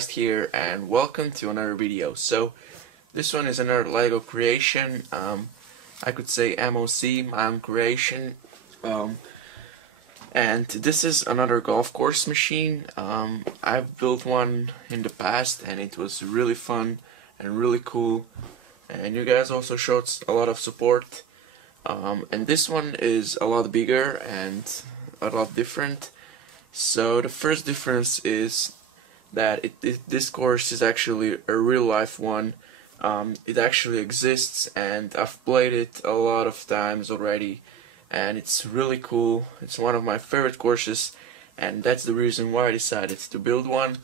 Christ here, and welcome to another video. So this one is another Lego creation. I could say MOC, my own creation. And this is another golf course machine. I've built one in the past and it was really fun and really cool, and you guys also showed a lot of support. And this one is a lot bigger and a lot different. So the first difference is that this course is actually a real life one. It actually exists and I've played it a lot of times already, and it's really cool. It's one of my favorite courses, and that's the reason why I decided to build one.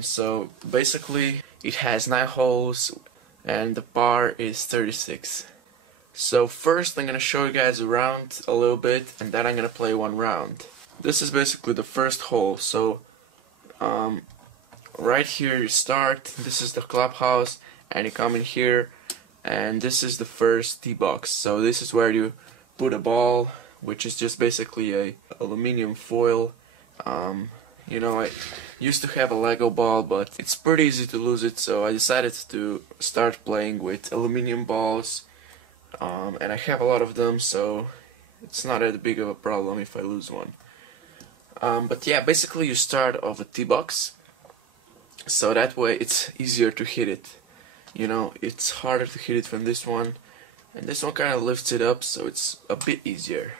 So basically it has 9 holes and the par is 36. So first I'm gonna show you guys around a little bit, and then I'm gonna play one round. This is basically the first hole. So right here you start. This is the clubhouse, and you come in here, and this is the first tee box. So this is where you put a ball, which is just basically a aluminium foil. You know, I used to have a Lego ball, but it's pretty easy to lose it, so I decided to start playing with aluminium balls. And I have a lot of them, so it's not that big of a problem if I lose one. But yeah, basically you start off a tee box, so that way it's easier to hit it. You know, it's harder to hit it from this one, and this one kind of lifts it up, so it's a bit easier.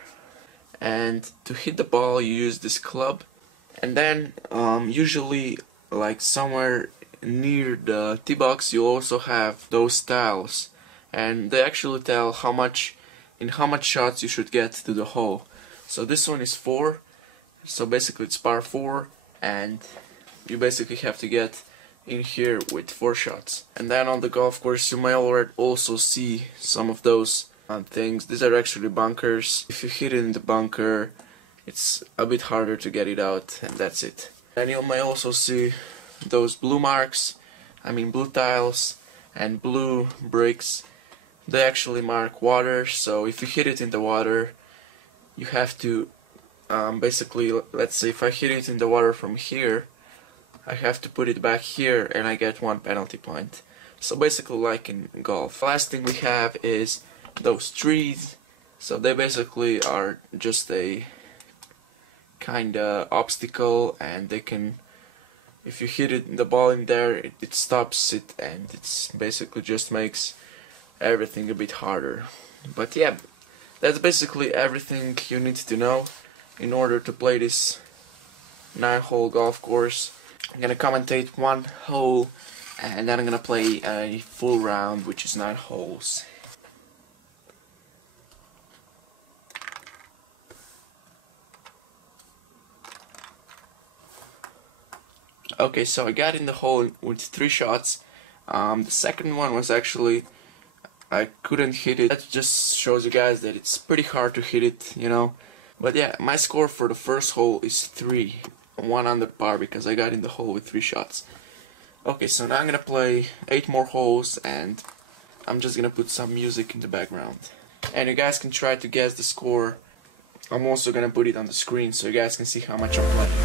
And to hit the ball you use this club, and then usually like somewhere near the tee box you also have those tiles, and they actually tell how much shots you should get to the hole. So this one is 4, so basically it's par 4, and you basically have to get in here with 4 shots. And then on the golf course you might already also see some of those things. These are actually bunkers. If you hit it in the bunker, it's a bit harder to get it out, and that's it. And you might also see those blue marks, blue tiles and blue bricks. They actually mark water, so if you hit it in the water, you have to basically, let's say if I hit it in the water from here, I have to put it back here and I get 1 penalty point. So basically like in golf. Last thing we have is those trees. So they basically are just a kinda obstacle, and they can, if you hit it, the ball in there, it stops it, and it's basically just makes everything a bit harder. But yeah, that's basically everything you need to know in order to play this 9-hole golf course. I'm gonna commentate 1 hole, and then I'm gonna play a full round, which is 9 holes. Okay, so I got in the hole with 3 shots. The second one was actually, I couldn't hit it. That just shows you guys that it's pretty hard to hit it, you know. But yeah, my score for the first hole is 3, 1 under par, because I got in the hole with 3 shots. Okay, so now I'm gonna play 8 more holes, and I'm just gonna put some music in the background. And you guys can try to guess the score. I'm also gonna put it on the screen so you guys can see how much I'm playing.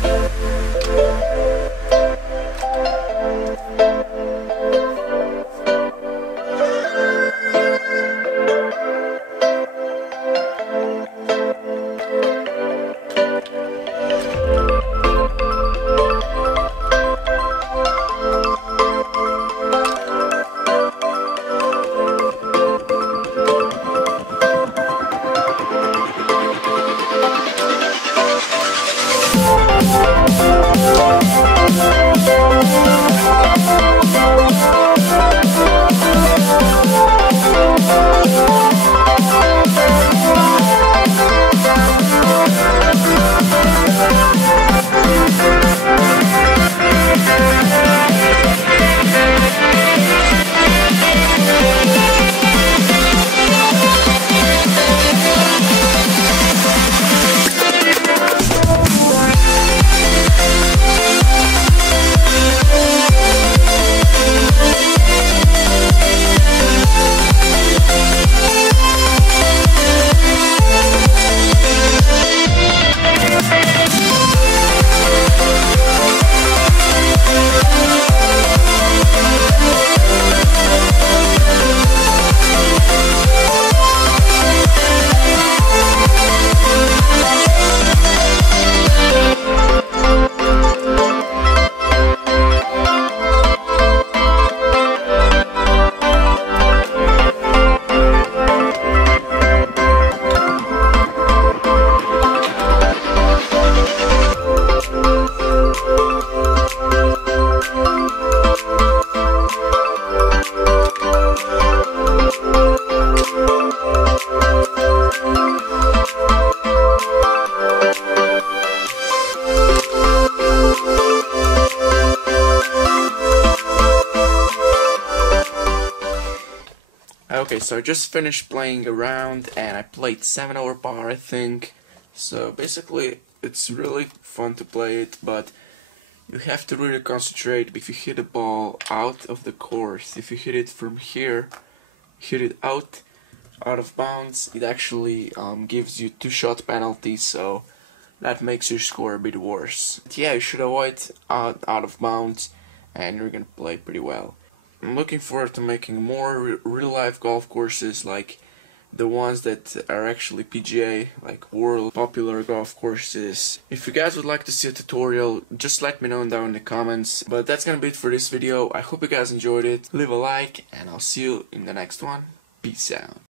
Okay, so I just finished playing a round and I played 7 over par, I think. So basically it's really fun to play it, but you have to really concentrate. If you hit a ball out of the course, if you hit it from here, hit it out of bounds, it actually gives you 2-shot penalty, so that makes your score a bit worse. But yeah, you should avoid out of bounds and you're gonna play pretty well. I'm looking forward to making more real-life golf courses, like the ones that are actually PGA, like world popular golf courses. If you guys would like to see a tutorial, just let me know down in the comments. But that's gonna be it for this video. I hope you guys enjoyed it. Leave a like and I'll see you in the next one. Peace out.